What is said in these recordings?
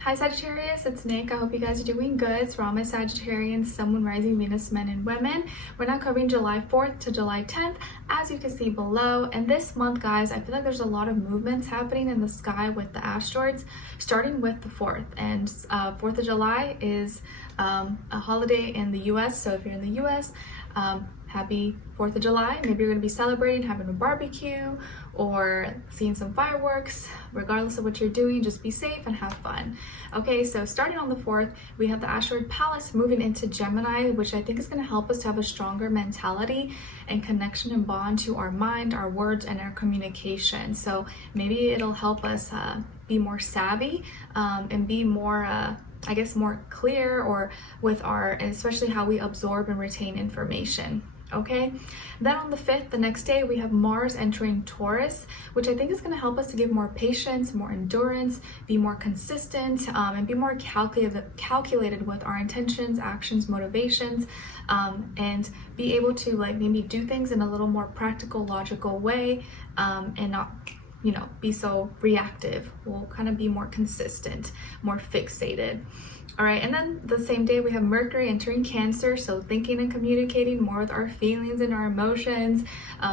Hi Sagittarius, it's Nick. I hope you guys are doing good. It's for all my Sagittarians, Sun, Moon, Rising, Venus, men and women. We're now covering July 4th to July 10th, as you can see below. And this month, guys, I feel like there's a lot of movements happening in the sky with the asteroids, starting with the 4th. And 4th of July is a holiday in the US. So if you're in the US, happy 4th of July. Maybe you're going to be celebrating, having a barbecue, or seeing some fireworks. Regardless of what you're doing, just be safe and have fun. Okay, so starting on the 4th, we have the asteroid Pallas moving into Gemini, which I think is going to help us to have a stronger mentality and connection and bond to our mind, our words, and our communication. So maybe it'll help us be more savvy and be more I guess more clear, or with and especially how we absorb and retain information. Okay, then on the 5th, the next day, we have Mars entering Taurus, which I think is going to help us to give more patience, more endurance, be more consistent, and be more calculated with our intentions, actions, motivations, and be able to maybe do things in a little more practical, logical way, and not be so reactive. We'll kind of be more consistent, more fixated. All right, and then the same day we have Mercury entering Cancer, so thinking and communicating more with our feelings and our emotions,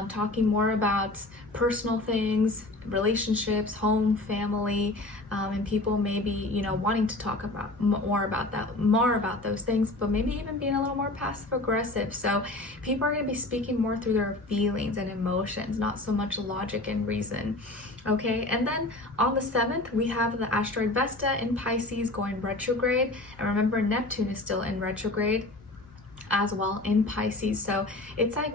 talking more about personal things, relationships, home, family, and people maybe wanting to talk about more about those things, but maybe even being a little more passive aggressive. So people are going to be speaking more through their feelings and emotions, not so much logic and reason. Okay, and then on the 7th, we have the asteroid Vesta in Pisces going retrograde. And remember, Neptune is still in retrograde as well in Pisces. So it's like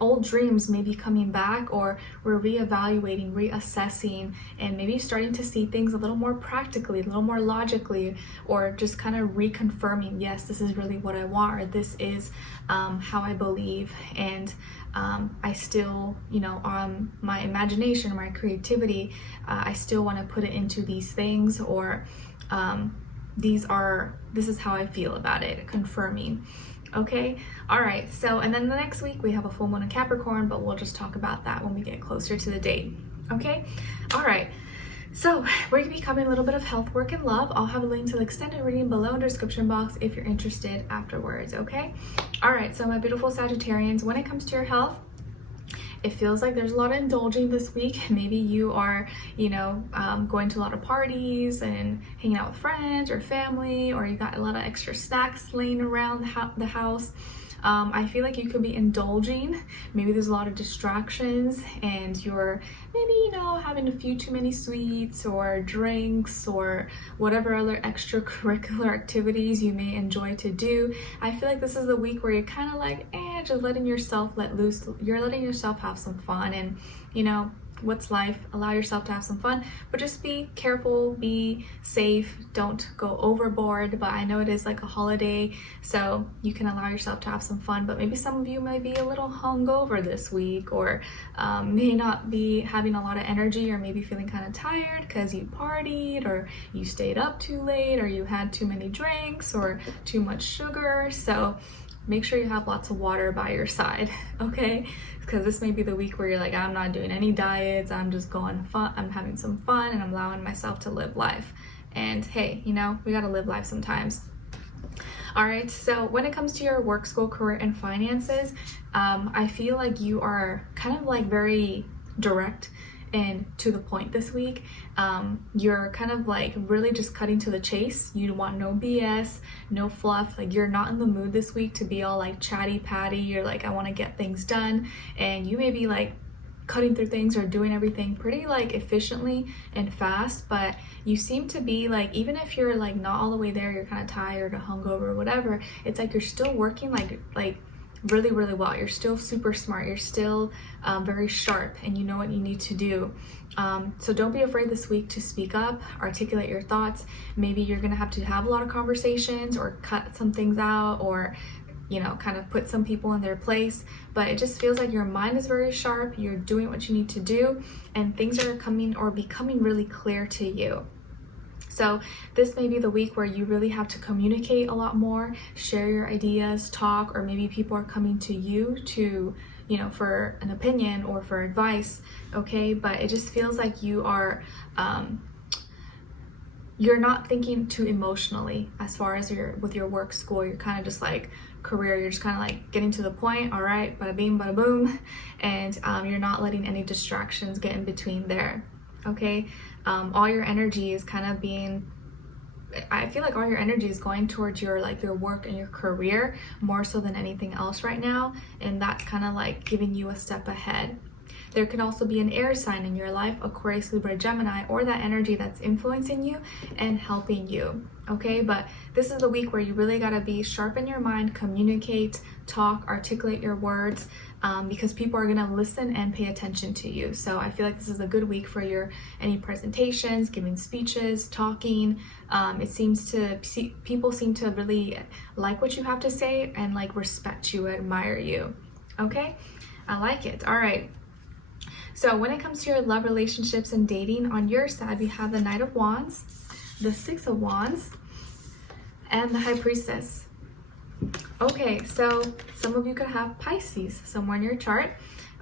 old dreams may be coming back, or we're reevaluating, reassessing, and maybe starting to see things a little more practically, a little more logically, or just kind of reconfirming, yes, this is really what I want, or this is how I believe, and I still, my imagination, my creativity, I still want to put it into these things, or this is how I feel about it, confirming. Okay, all right, so and then the next week we have a full moon in Capricorn, but we'll just talk about that when we get closer to the date. Okay, all right, so we're gonna be covering a little bit of health, work, and love. I'll have a link to the extended reading below in the description box if you're interested afterwards. Okay, all right, so my beautiful Sagittarians, when it comes to your health, it feels like there's a lot of indulging this week. Maybe you are, going to a lot of parties and hanging out with friends or family, or you got a lot of extra snacks laying around the house. I feel like you could be indulging. Maybe there's a lot of distractions and you're maybe, having a few too many sweets or drinks or whatever other extracurricular activities you may enjoy to do. I feel like this is a week where you're kind of like, just letting yourself let loose. You're letting yourself have some fun, and what's life? Allow yourself to have some fun, but just be careful, be safe, don't go overboard. But I know it is like a holiday, so you can allow yourself to have some fun, but maybe some of you may be a little hungover this week, or may not be having a lot of energy, or maybe feeling kind of tired because you partied, or you stayed up too late, or you had too many drinks or too much sugar. So make sure you have lots of water by your side, okay? Because this may be the week where you're like, I'm not doing any diets, I'm just going fun, I'm having some fun, and I'm allowing myself to live life. And hey, we gotta live life sometimes. All right, so when it comes to your work, school, career, and finances, I feel like you are kind of very direct and to the point this week. You're kind of really just cutting to the chase. You want no BS, no fluff. You're not in the mood this week to be all chatty patty. You're like, I want to get things done, and you may be cutting through things or doing everything pretty efficiently and fast, but you seem to be even if you're not all the way there, you're kind of tired or hungover or whatever, it's you're still working really, really well. You're still super smart. You're still very sharp, and you know what you need to do. So don't be afraid this week to speak up, articulate your thoughts. Maybe you're gonna have to have a lot of conversations, or cut some things out, or kind of put some people in their place. But it just feels like your mind is very sharp. You're doing what you need to do, and things are becoming really clear to you. So this may be the week where you really have to communicate a lot more, share your ideas, talk, or maybe people are coming to you to, for an opinion or for advice, okay? But it just feels like you are you're not thinking too emotionally as far as with your work, school. You're kind of just like career, you're just kind of like getting to the point, all right, bada bing, bada boom, and you're not letting any distractions get in between there, okay? All your energy is kind of being, I feel like all your energy is going towards your work and your career more so than anything else right now, and that's kind of like giving you a step ahead. There could also be an air sign in your life, Aquarius, Libra, Gemini, or that energy that's influencing you and helping you, okay? But this is the week where you really gotta be sharp in your mind, communicate, talk, articulate your words, because people are gonna listen and pay attention to you. So I feel like this is a good week for any presentations, giving speeches, talking. People seem to really like what you have to say and like respect you, admire you, okay? I like it. All right. So when it comes to your love, relationships, and dating, on your side, we have the Knight of Wands, the Six of Wands, and the High Priestess. Okay, so some of you could have Pisces somewhere in your chart.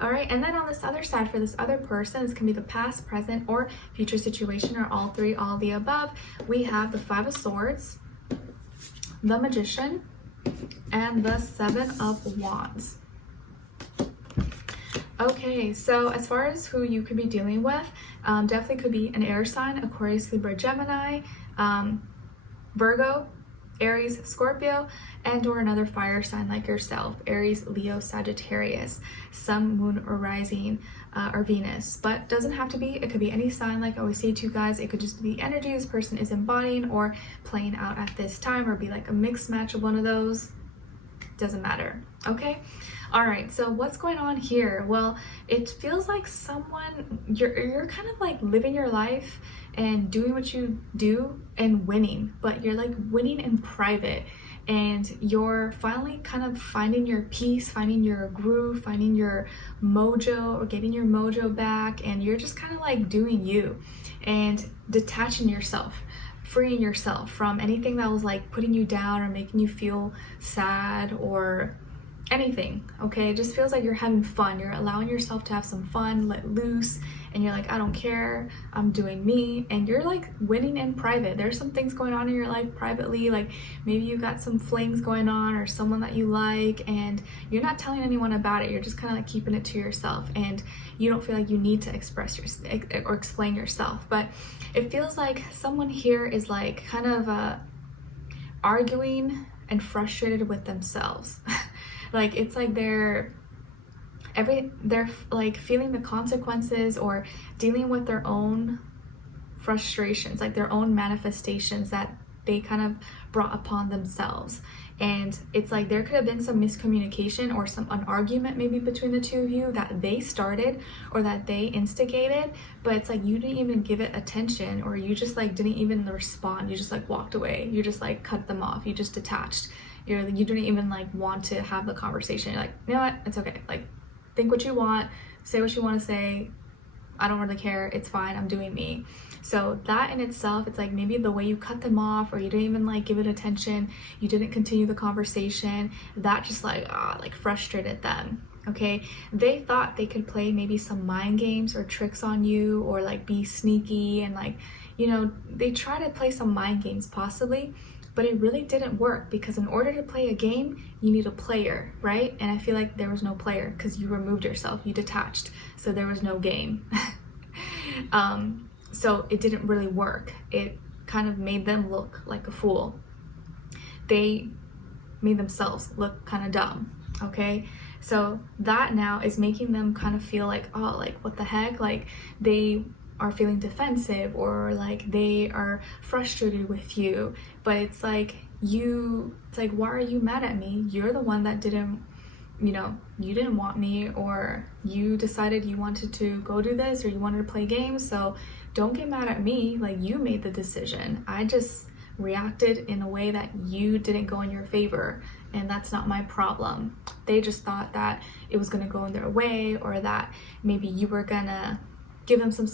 All right, and then on this other side, for this other person, this can be the past, present, or future situation, or all three, all the above. We have the Five of Swords, the Magician, and the Seven of Wands. Okay, so as far as who you could be dealing with, definitely could be an air sign, Aquarius, Libra, Gemini, Virgo, Aries, Scorpio, and or another fire sign like yourself, Aries, Leo, Sagittarius, Sun, Moon, or Rising, or Venus. But doesn't have to be, it could be any sign. Like I always say to you guys, it could just be the energy this person is embodying or playing out at this time, or be like a mixed match of one of those. Doesn't matter, okay? All right, so what's going on here? Well, it feels like you're kind of like living your life and doing what you do and winning, but you're like winning in private, and you're finally kind of finding your peace, finding your groove, finding your mojo, or getting your mojo back, and you're just kind of like doing you and detaching yourself, freeing yourself from anything that was like putting you down or making you feel sad or anything, okay? It just feels like you're having fun. You're allowing yourself to have some fun, let loose, and you're like, I don't care, I'm doing me, and you're like winning in private. There's some things going on in your life privately, like maybe you got some flings going on or someone that you like, and you're not telling anyone about it. You're just kind of like keeping it to yourself, and you don't feel like you need to express or explain yourself. But it feels like someone here is like kind of arguing and frustrated with themselves. Like it's like they're like feeling the consequences or dealing with their own frustrations, like their own manifestations that they kind of brought upon themselves. And it's like there could have been some miscommunication or an argument maybe between the two of you that they started or that they instigated, but it's like you didn't even give it attention, or you just like didn't even respond. You just like walked away. You just like cut them off. You just detached. You didn't even like want to have the conversation. You're like, you know what, it's okay, like think what you want, say what you want to say, I don't really care, it's fine, I'm doing me. So that in itself, it's like maybe the way you cut them off, or you didn't even like give it attention, you didn't continue the conversation, that just like frustrated them, okay? They thought they could play maybe some mind games or tricks on you, or like be sneaky, and like, you know, they try to play some mind games possibly, but it really didn't work, because in order to play a game, you need a player, right? And I feel like there was no player because you removed yourself, you detached, so there was no game. So it didn't really work. It kind of made them look like a fool. They made themselves look kind of dumb, okay? So that now is making them kind of feel like, oh, like what the heck? Like they are feeling defensive, or like they are frustrated with you, but it's like why are you mad at me? You're the one that didn't, you know, you didn't want me, or you decided you wanted to go do this, or you wanted to play games, so don't get mad at me. Like you made the decision. I just reacted in a way that you didn't go in your favor, and that's not my problem. They just thought that it was gonna go in their way, or that maybe you were gonna give them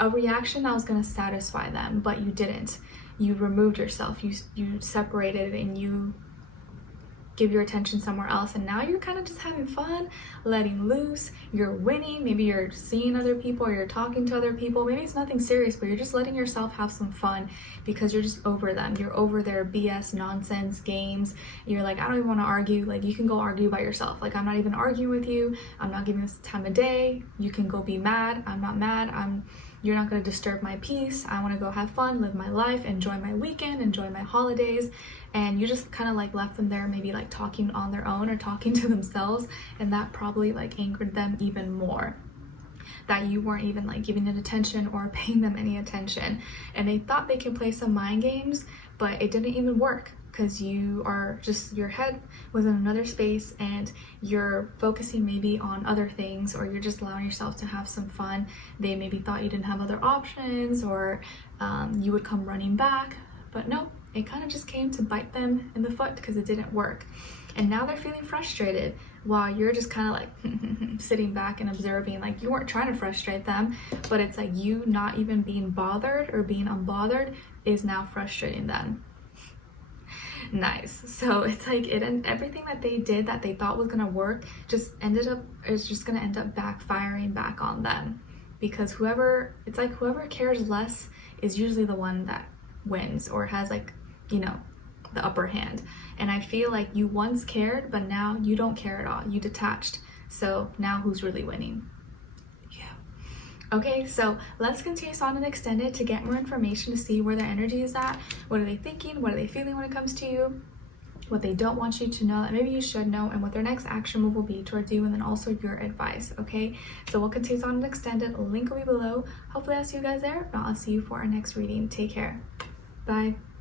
a reaction that was going to satisfy them, but you didn't. You removed yourself, you separated, and you give your attention somewhere else, and now you're kind of just having fun, letting loose, you're winning. Maybe you're seeing other people or you're talking to other people. Maybe it's nothing serious, but you're just letting yourself have some fun because you're just over them. You're over their BS nonsense games. You're like, I don't even want to argue. Like, you can go argue by yourself. Like, I'm not even arguing with you. I'm not giving this time of day. You can go be mad. I'm not mad. You're not going to disturb my peace. I want to go have fun, live my life, enjoy my weekend, enjoy my holidays. And you just kind of like left them there, maybe like talking on their own or talking to themselves, and that probably like angered them even more, that you weren't even like giving it attention or paying them any attention. And they thought they could play some mind games, but it didn't even work, because you are just, your head was in another space and you're focusing maybe on other things, or you're just allowing yourself to have some fun. They maybe thought you didn't have other options, or you would come running back, but no, it kind of just came to bite them in the foot because it didn't work. And now they're feeling frustrated while you're just kind of like sitting back and observing. Like, you weren't trying to frustrate them, but it's like you not even being bothered or being unbothered is now frustrating them. Nice. So it's like everything that they did that they thought was gonna work is just gonna end up backfiring back on them, because whoever cares less is usually the one that wins or has, like, you know, the upper hand. And I feel like you once cared, but now you don't care at all. You detached. So now who's really winning? Okay, so let's continue on and extend it to get more information, to see where their energy is at. What are they thinking? What are they feeling when it comes to you? What they don't want you to know that maybe you should know, and what their next action move will be towards you, and then also your advice. Okay, so we'll continue on and extend it. Link will be below. Hopefully I'll see you guys there. If not, I'll see you for our next reading. Take care. Bye.